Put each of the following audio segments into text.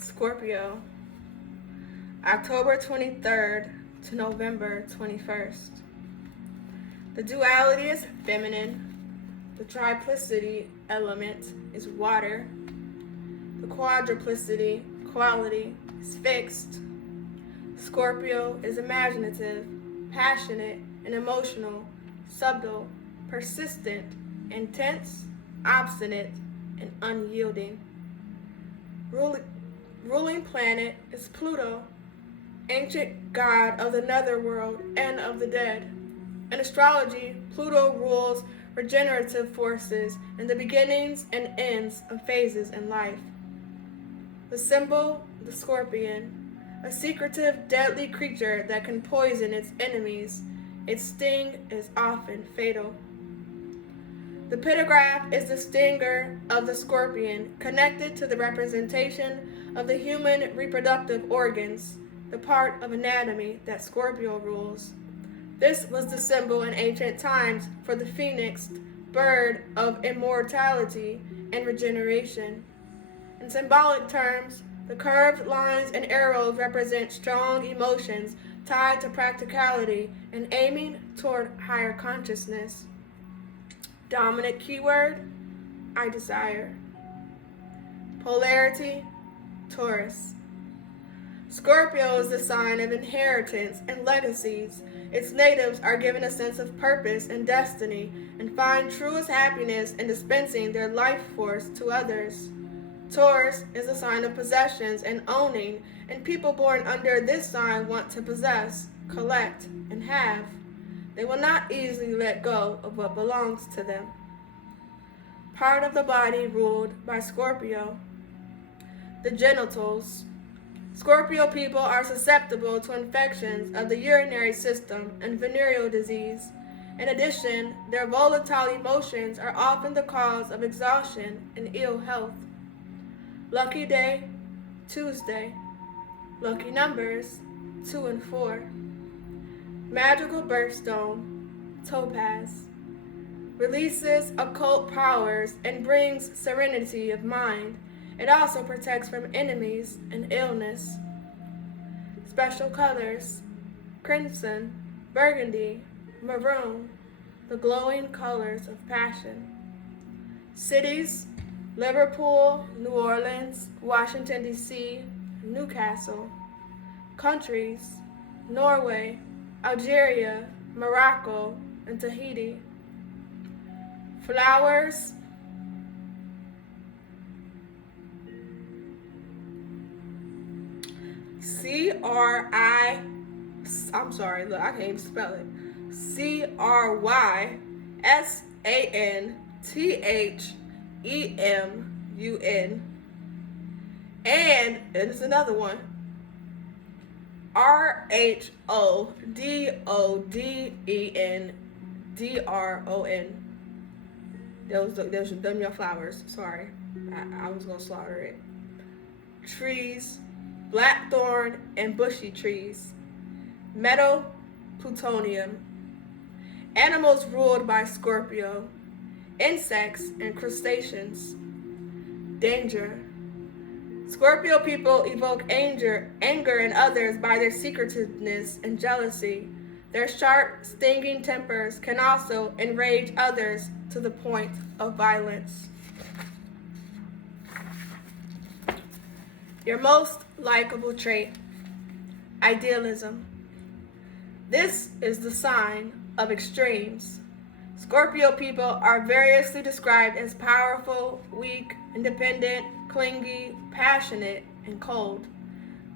Scorpio, October 23rd to November 21st. The duality is feminine. The triplicity element is water. The quadruplicity quality is fixed. Scorpio is imaginative, passionate, and emotional, subtle, persistent, intense, obstinate, and unyielding. Ruling planet is Pluto, ancient god of the netherworld and of the dead. In astrology, Pluto rules regenerative forces and the beginnings and ends of phases in life. The symbol, the scorpion, a secretive, deadly creature that can poison its enemies. Its sting is often fatal. The pentagraph is the stinger of the scorpion, connected to the representation of the human reproductive organs, the part of anatomy that Scorpio rules. This was the symbol in ancient times for the phoenix, bird of immortality and regeneration. In symbolic terms, the curved lines and arrows represent strong emotions tied to practicality and aiming toward higher consciousness. Dominant keyword, I desire. Polarity, Taurus. Scorpio is the sign of inheritance and legacies. Its natives are given a sense of purpose and destiny and find truest happiness in dispensing their life force to others. Taurus is a sign of possessions and owning, and people born under this sign want to possess, collect, and have. They will not easily let go of what belongs to them. Part of the body ruled by Scorpio. The genitals. Scorpio people are susceptible to infections of the urinary system and venereal disease. In addition, their volatile emotions are often the cause of exhaustion and ill health. Lucky day, Tuesday. Lucky numbers, 2 and 4. Magical birthstone, topaz. Releases occult powers and brings serenity of mind. It also protects from enemies and illness. Special colors, crimson, burgundy, maroon, the glowing colors of passion. Cities, Liverpool, New Orleans, Washington, D.C., Newcastle. Countries, Norway, Algeria, Morocco, and Tahiti. Flowers, I can't even spell it. CRYSANTHEMUN. And there's another one. RHODODENDRON. Those them your flowers. Sorry. I was gonna slaughter it. Trees, blackthorn and bushy trees. Metal, plutonium. Animals ruled by Scorpio. Insects and crustaceans. Danger. Scorpio people evoke anger in others by their secretiveness and jealousy. Their sharp, stinging tempers can also enrage others to the point of violence. Your most likable trait, idealism. This is the sign of extremes. Scorpio people are variously described as powerful, weak, independent, clingy, passionate, and cold.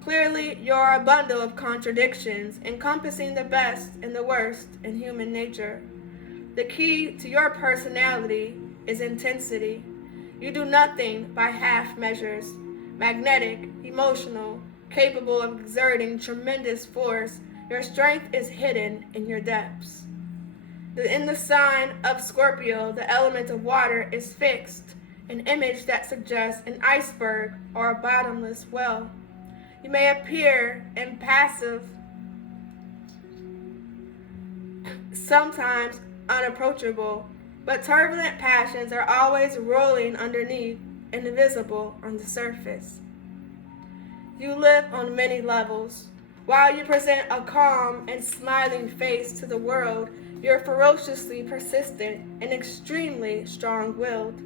Clearly, you're a bundle of contradictions, encompassing the best and the worst in human nature. The key to your personality is intensity. You do nothing by half measures. Magnetic, emotional, capable of exerting tremendous force, your strength is hidden in your depths. In the sign of Scorpio, the element of water is fixed, an image that suggests an iceberg or a bottomless well. You may appear impassive, sometimes unapproachable, but turbulent passions are always rolling underneath and invisible on the surface. You live on many levels. While you present a calm and smiling face to the world, you're ferociously persistent and extremely strong-willed.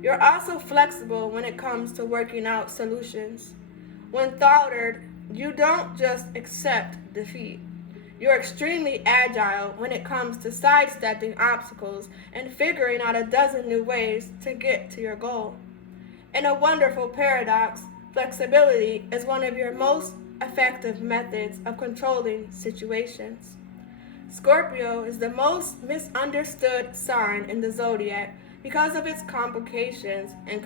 You're also flexible when it comes to working out solutions. When thwarted, you don't just accept defeat. You're extremely agile when it comes to sidestepping obstacles and figuring out a dozen new ways to get to your goal. In a wonderful paradox, flexibility is one of your most effective methods of controlling situations. Scorpio is the most misunderstood sign in the zodiac because of its complications and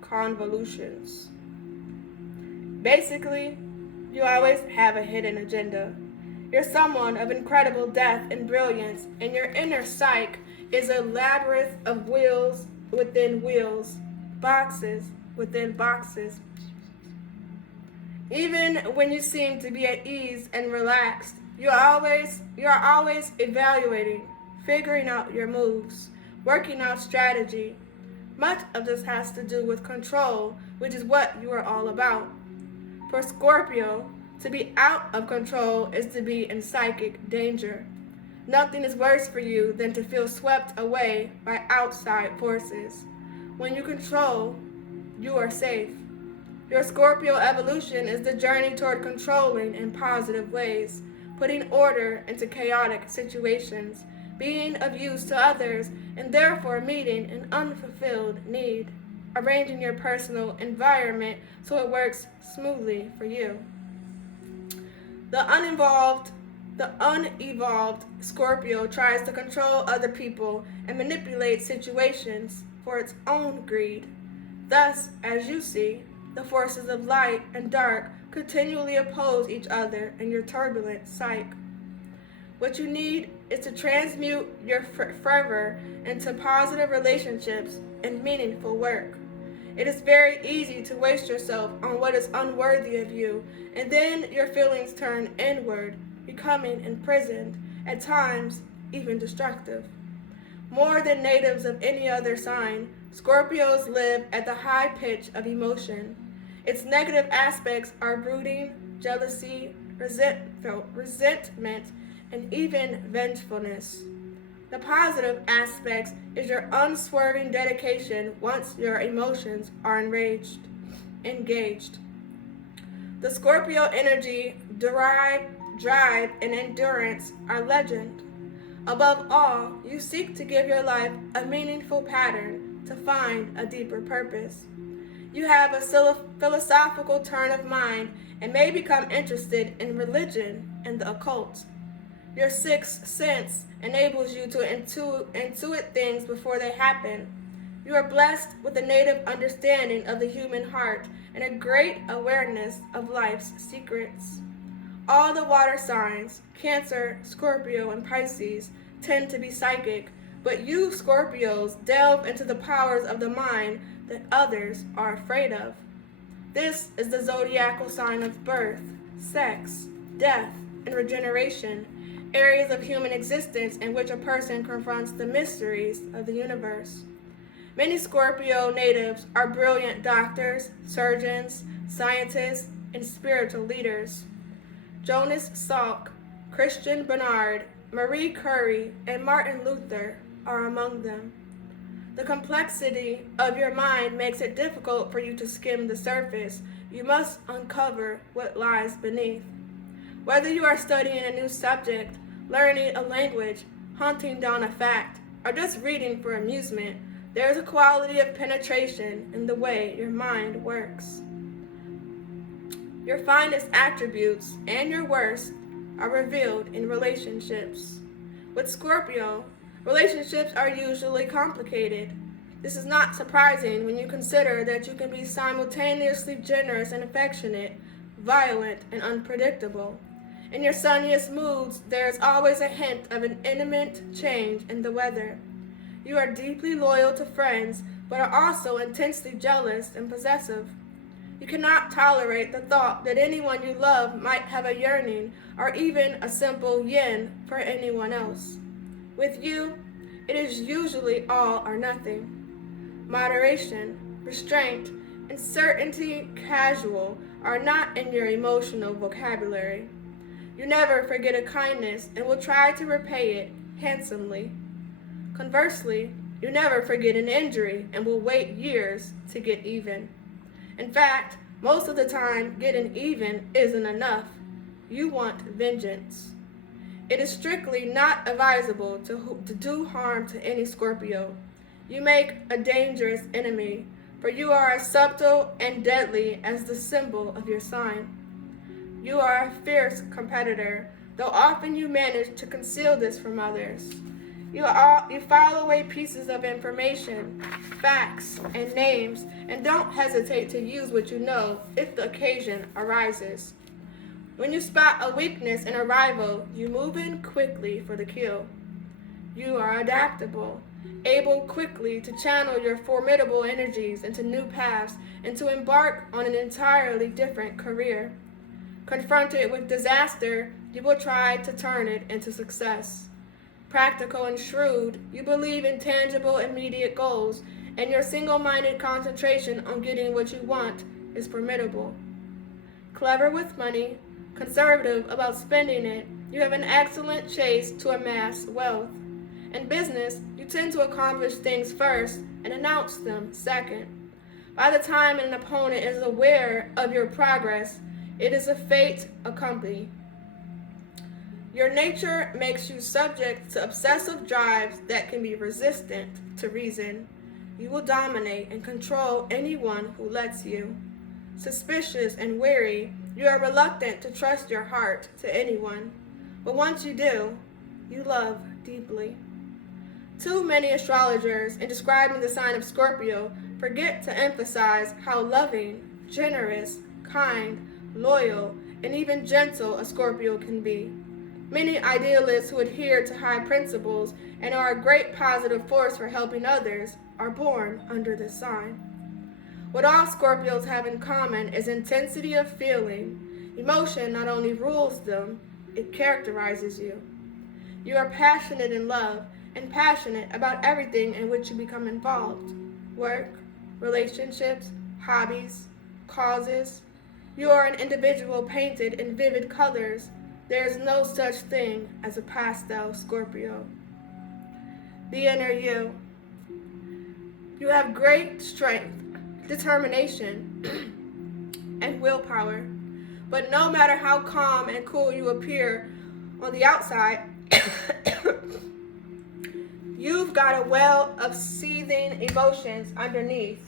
convolutions. Basically, you always have a hidden agenda. You're someone of incredible depth and brilliance, and your inner psyche is a labyrinth of wheels within wheels, boxes within boxes. Even when you seem to be at ease and relaxed, you are always evaluating, figuring out your moves, working out strategy. Much of this has to do with control, which is what you are all about. For Scorpio, to be out of control is to be in psychic danger. Nothing is worse for you than to feel swept away by outside forces. When you control, you are safe. Your Scorpio evolution is the journey toward controlling in positive ways, putting order into chaotic situations, being of use to others, and therefore meeting an unfulfilled need, arranging your personal environment so it works smoothly for you. The unevolved Scorpio tries to control other people and manipulate situations for its own greed. Thus, as you see, the forces of light and dark continually oppose each other in your turbulent psyche. What you need is to transmute your fervor into positive relationships and meaningful work. It is very easy to waste yourself on what is unworthy of you, and then your feelings turn inward, becoming imprisoned, at times even destructive. More than natives of any other sign, Scorpios live at the high pitch of emotion. Its negative aspects are brooding, jealousy, resentment, and even vengefulness. The positive aspects is your unswerving dedication once your emotions are engaged. The Scorpio energy, drive, and endurance are legend. Above all, you seek to give your life a meaningful pattern to find a deeper purpose. You have a philosophical turn of mind and may become interested in religion and the occult. Your sixth sense enables you to intuit things before they happen. You are blessed with a native understanding of the human heart and a great awareness of life's secrets. All the water signs, Cancer, Scorpio, and Pisces, tend to be psychic, but you Scorpios delve into the powers of the mind that others are afraid of. This is the zodiacal sign of birth, sex, death, and regeneration, areas of human existence in which a person confronts the mysteries of the universe. Many Scorpio natives are brilliant doctors, surgeons, scientists, and spiritual leaders. Jonas Salk, Christian Barnard, Marie Curie, and Martin Luther are among them. The complexity of your mind makes it difficult for you to skim the surface. You must uncover what lies beneath. Whether you are studying a new subject, learning a language, hunting down a fact, or just reading for amusement, there is a quality of penetration in the way your mind works. Your finest attributes and your worst are revealed in relationships. With Scorpio, relationships are usually complicated. This is not surprising when you consider that you can be simultaneously generous and affectionate, violent and unpredictable. In your sunniest moods, there is always a hint of an imminent change in the weather. You are deeply loyal to friends, but are also intensely jealous and possessive. You cannot tolerate the thought that anyone you love might have a yearning or even a simple yen for anyone else. With you, it is usually all or nothing. Moderation, restraint, and certainty casual are not in your emotional vocabulary. You never forget a kindness and will try to repay it handsomely. Conversely, you never forget an injury and will wait years to get even. In fact, most of the time, getting even isn't enough. You want vengeance. It is strictly not advisable to do harm to any Scorpio. You make a dangerous enemy, for you are as subtle and deadly as the symbol of your sign. You are a fierce competitor, though often you manage to conceal this from others. You file away pieces of information, facts, and names, and don't hesitate to use what you know if the occasion arises. When you spot a weakness in a rival, you move in quickly for the kill. You are adaptable, able quickly to channel your formidable energies into new paths and to embark on an entirely different career. Confronted with disaster, you will try to turn it into success. Practical and shrewd, you believe in tangible, immediate goals, and your single-minded concentration on getting what you want is formidable. Clever with money, conservative about spending it, you have an excellent chase to amass wealth. In business, you tend to accomplish things first and announce them second. By the time an opponent is aware of your progress, it is a fait accompli. Your nature makes you subject to obsessive drives that can be resistant to reason. You will dominate and control anyone who lets you. Suspicious and wary, you are reluctant to trust your heart to anyone. But once you do, you love deeply. Too many astrologers, in describing the sign of Scorpio, forget to emphasize how loving, generous, kind, loyal, and even gentle a Scorpio can be. Many idealists who adhere to high principles and are a great positive force for helping others are born under this sign. What all Scorpios have in common is intensity of feeling. Emotion not only rules them, it characterizes you. You are passionate in love and passionate about everything in which you become involved. Work, relationships, hobbies, causes. You are an individual painted in vivid colors. There is no such thing as a pastel Scorpio. The inner you. You have great strength, determination, and willpower. But no matter how calm and cool you appear on the outside, you've got a well of seething emotions underneath.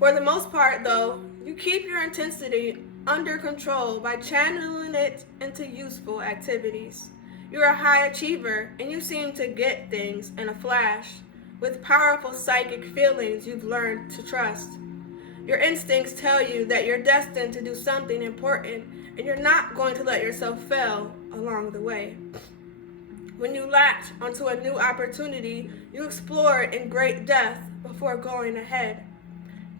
For the most part, though, you keep your intensity under control by channeling it into useful activities. You're a high achiever, and you seem to get things in a flash, with powerful psychic feelings you've learned to trust. Your instincts tell you that you're destined to do something important, and you're not going to let yourself fail along the way. When you latch onto a new opportunity, you explore it in great depth before going ahead.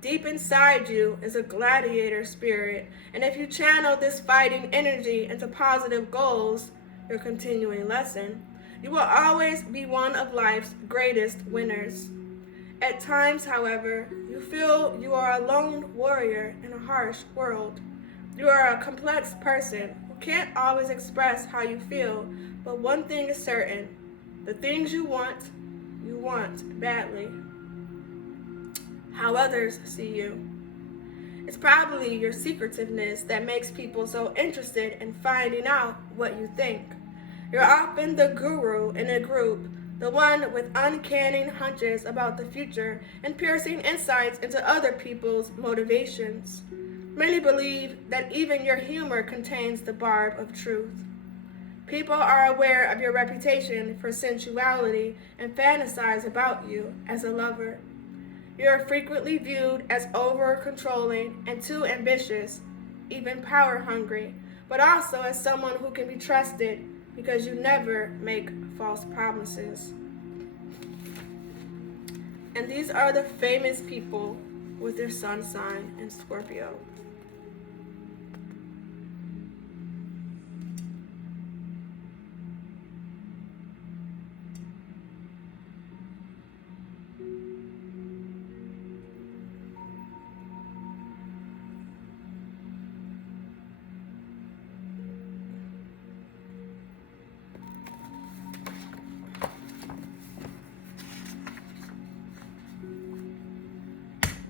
Deep inside you is a gladiator spirit, and if you channel this fighting energy into positive goals, your continuing lesson, you will always be one of life's greatest winners. At times, however, you feel you are a lone warrior in a harsh world. You are a complex person who can't always express how you feel, but one thing is certain: the things you want badly. How others see you. It's probably your secretiveness that makes people so interested in finding out what you think. You're often the guru in a group, the one with uncanny hunches about the future and piercing insights into other people's motivations. Many believe that even your humor contains the barb of truth. People are aware of your reputation for sensuality and fantasize about you as a lover. You are frequently viewed as over-controlling and too ambitious, even power-hungry, but also as someone who can be trusted because you never make false promises. And these are the famous people with their sun sign in Scorpio.